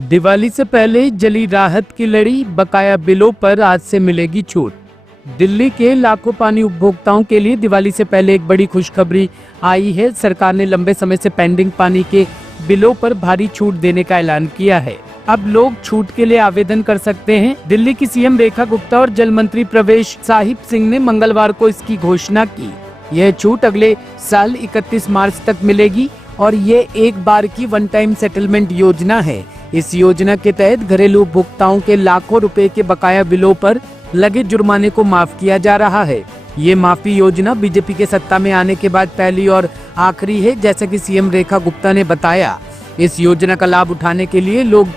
दिवाली से पहले जली राहत की लड़ी, बकाया बिलों पर आज से मिलेगी छूट। दिल्ली के लाखों पानी उपभोक्ताओं के लिए दिवाली से पहले एक बड़ी खुशखबरी आई है। सरकार ने लंबे समय से पेंडिंग पानी के बिलों पर भारी छूट देने का ऐलान किया है। अब लोग छूट के लिए आवेदन कर सकते हैं। दिल्ली की सीएम रेखा गुप्ता और जल मंत्री प्रवेश साहिब सिंह ने मंगलवार को इसकी घोषणा की। यह छूट अगले साल 31 मार्च तक मिलेगी और ये एक बार की वन टाइम सेटलमेंट योजना है। इस योजना के तहत घरेलू उपभोक्ताओं के लाखों रुपए के बकाया बिलों पर लगे जुर्माने को माफ किया जा रहा है। ये माफी योजना बीजेपी के सत्ता में आने के बाद पहली और आखिरी है, जैसा कि सीएम रेखा गुप्ता ने बताया। इस योजना का लाभ उठाने के लिए लोग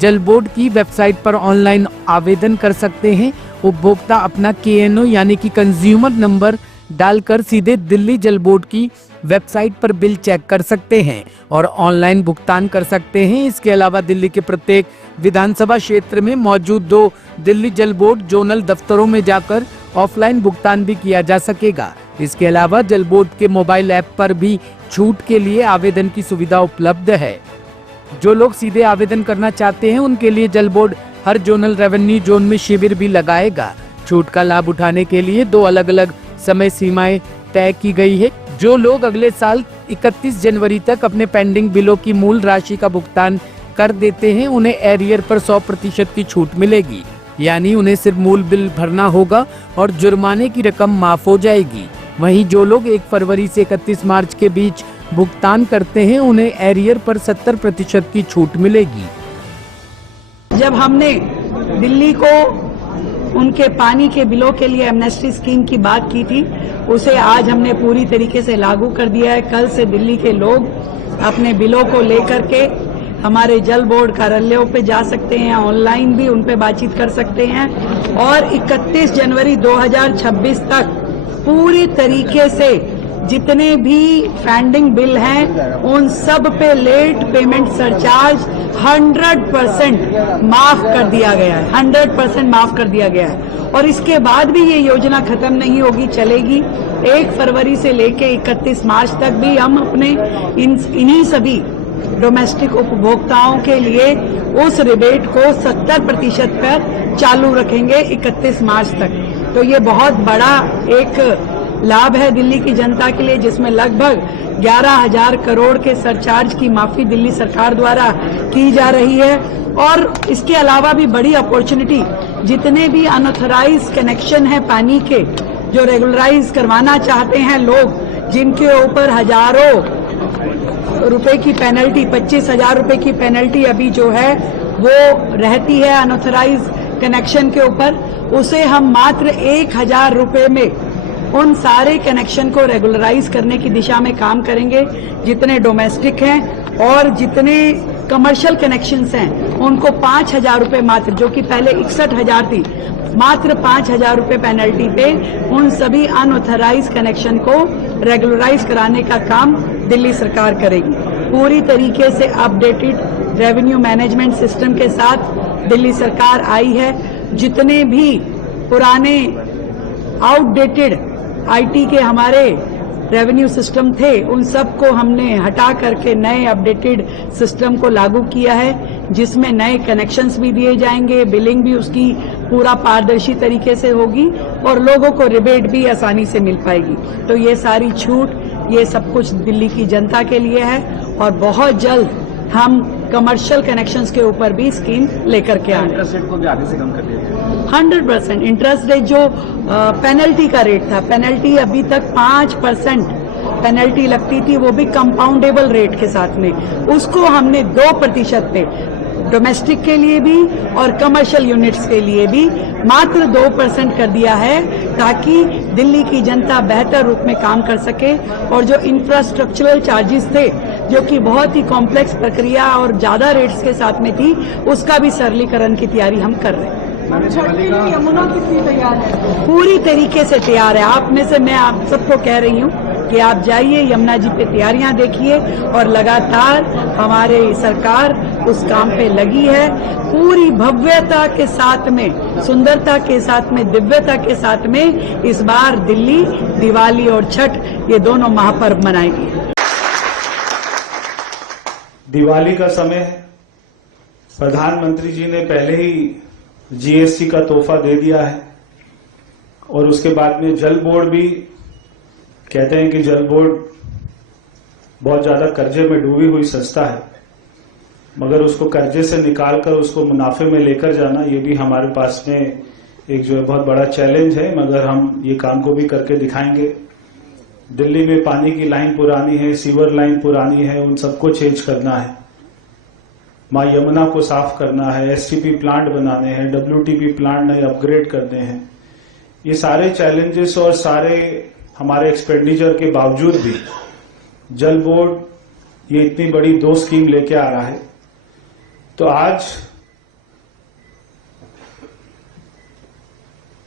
जल बोर्ड की वेबसाइट पर ऑनलाइन आवेदन कर सकते हैं। उपभोक्ता अपना KNO यानी कि कंज्यूमर नंबर डालकर सीधे दिल्ली जल बोर्ड की वेबसाइट पर बिल चेक कर सकते हैं और ऑनलाइन भुगतान कर सकते हैं। इसके अलावा दिल्ली के प्रत्येक विधानसभा क्षेत्र में मौजूद 2 दिल्ली जल बोर्ड जोनल दफ्तरों में जाकर ऑफलाइन भुगतान भी किया जा सकेगा। इसके अलावा जल बोर्ड के मोबाइल ऐप पर भी छूट के लिए आवेदन की सुविधा उपलब्ध है। जो लोग सीधे आवेदन करना चाहते हैं उनके लिए जल बोर्ड हर जोनल रेवेन्यू जोन में शिविर भी लगाएगा। छूट का लाभ उठाने के लिए 2 अलग अलग समय सीमाएं तय की गई है। जो लोग अगले साल 31 जनवरी तक अपने पेंडिंग बिलों की मूल राशि का भुगतान कर देते हैं, उन्हें एरियर पर 100% की छूट मिलेगी, यानी उन्हें सिर्फ मूल बिल भरना होगा और जुर्माने की रकम माफ हो जाएगी। वहीं जो लोग 1 फरवरी से 31 मार्च के बीच भुगतान करते हैं, उन्हें एरियर पर 70% की छूट मिलेगी। जब हमने दिल्ली को उनके पानी के बिलों के लिए एमनेस्टी स्कीम की बात की थी, उसे आज हमने पूरी तरीके से लागू कर दिया है। कल से दिल्ली के लोग अपने बिलों को लेकर के हमारे जल बोर्ड कार्यालयों पे जा सकते हैं, ऑनलाइन भी उन पे बातचीत कर सकते हैं और 31 जनवरी 2026 तक पूरी तरीके से जितने भी पेंडिंग बिल हैं उन सब पे लेट पेमेंट सरचार्ज 100% माफ कर दिया गया है। 100% माफ कर दिया गया है और इसके बाद भी ये योजना खत्म नहीं होगी, चलेगी। 1 फरवरी से लेके 31 मार्च तक भी हम अपने इन्हीं सभी डोमेस्टिक उपभोक्ताओं के लिए उस रिबेट को 70% पर चालू रखेंगे 31 मार्च तक। तो ये बहुत बड़ा एक लाभ है दिल्ली की जनता के लिए, जिसमें लगभग 11,000 करोड़ के सरचार्ज की माफी दिल्ली सरकार द्वारा की जा रही है। और इसके अलावा भी बड़ी अपॉर्चुनिटी, जितने भी अनऑथराइज कनेक्शन है पानी के, जो रेगुलराइज करवाना चाहते हैं लोग, जिनके ऊपर हजारों रुपए की पेनल्टी, 25,000 रुपए की पेनल्टी अभी जो है वो रहती है अनऑथराइज कनेक्शन के ऊपर, उसे हम मात्र 1,000 रुपए में उन सारे कनेक्शन को रेगुलराइज करने की दिशा में काम करेंगे। जितने डोमेस्टिक हैं और जितने कमर्शियल कनेक्शंस हैं उनको 5,000 रुपए मात्र, जो कि पहले 61,000 थी, मात्र 5,000 रुपए पेनल्टी पे उन सभी अनऑथराइज कनेक्शन को रेगुलराइज कराने का काम दिल्ली सरकार करेगी। पूरी तरीके से अपडेटेड रेवेन्यू मैनेजमेंट सिस्टम के साथ दिल्ली सरकार आई है। जितने भी पुराने आउटडेटेड IT के हमारे रेवेन्यू सिस्टम थे, उन सबको हमने हटा करके नए अपडेटेड सिस्टम को लागू किया है, जिसमें नए कनेक्शंस भी दिए जाएंगे, बिलिंग भी उसकी पूरा पारदर्शी तरीके से होगी और लोगों को रिबेट भी आसानी से मिल पाएगी। तो ये सारी छूट, ये सब कुछ दिल्ली की जनता के लिए है और बहुत जल्द हम कमर्शियल कनेक्शंस के ऊपर भी स्कीम लेकर के आए। इंटरेस्ट रेट को भी आधे से कम कर दिया गया। 100% इंटरेस्ट रेट, जो पेनल्टी का रेट था, पेनल्टी अभी तक 5% पेनल्टी लगती थी, वो भी कंपाउंडेबल रेट के साथ में, उसको हमने 2% पे डोमेस्टिक के लिए भी और कमर्शियल यूनिट्स के लिए भी मात्र 2% कर दिया है, ताकि दिल्ली की जनता बेहतर रूप में काम कर सके और जो इंफ्रास्ट्रक्चरल चार्जेस थे, जो कि बहुत ही कॉम्प्लेक्स प्रक्रिया और ज्यादा रेट्स के साथ में थी, उसका भी सरलीकरण की तैयारी हम कर रहे हैं। यमुना कितनी तैयार है? पूरी तरीके से तैयार है। आप में से मैं आप सबको कह रही हूँ कि आप जाइए यमुना जी पे तैयारियां देखिए और लगातार हमारे सरकार उस काम पे लगी है। पूरी भव्यता के साथ में, सुंदरता के साथ में, दिव्यता के साथ में इस बार दिल्ली दिवाली और छठ, ये दोनों महापर्व मनाएगी। दिवाली का समय है, प्रधानमंत्री जी ने पहले ही जीएसटी का तोहफा दे दिया है और उसके बाद में जल बोर्ड भी कहते हैं कि जल बोर्ड बहुत ज्यादा कर्जे में डूबी हुई संस्था है, मगर उसको कर्जे से निकालकर उसको मुनाफे में लेकर जाना ये भी हमारे पास में एक जो है बहुत बड़ा चैलेंज है, मगर हम ये काम को भी करके दिखाएंगे। दिल्ली में पानी की लाइन पुरानी है, सीवर लाइन पुरानी है, उन सबको चेंज करना है। मां यमुना को साफ करना है, एसटीपी प्लांट बनाने हैं, डब्ल्यूटीपी प्लांट नए अपग्रेड करने हैं। ये सारे चैलेंजेस और सारे हमारे एक्सपेंडिचर के बावजूद भी जल बोर्ड ये इतनी बड़ी 2 स्कीम लेके आ रहा है। तो आज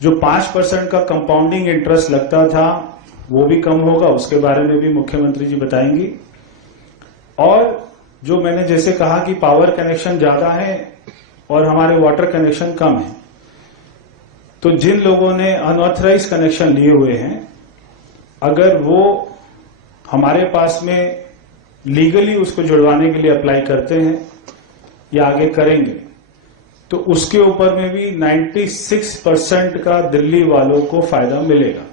जो 5% का कंपाउंडिंग इंटरेस्ट लगता था वो भी कम होगा, उसके बारे में भी मुख्यमंत्री जी बताएंगी। और जो मैंने जैसे कहा कि पावर कनेक्शन ज्यादा है और हमारे वाटर कनेक्शन कम है, तो जिन लोगों ने अनऑथराइज कनेक्शन लिए हुए हैं, अगर वो हमारे पास में लीगली उसको जुड़वाने के लिए अप्लाई करते हैं या आगे करेंगे, तो उसके ऊपर में भी 96% का दिल्ली वालों को फायदा मिलेगा।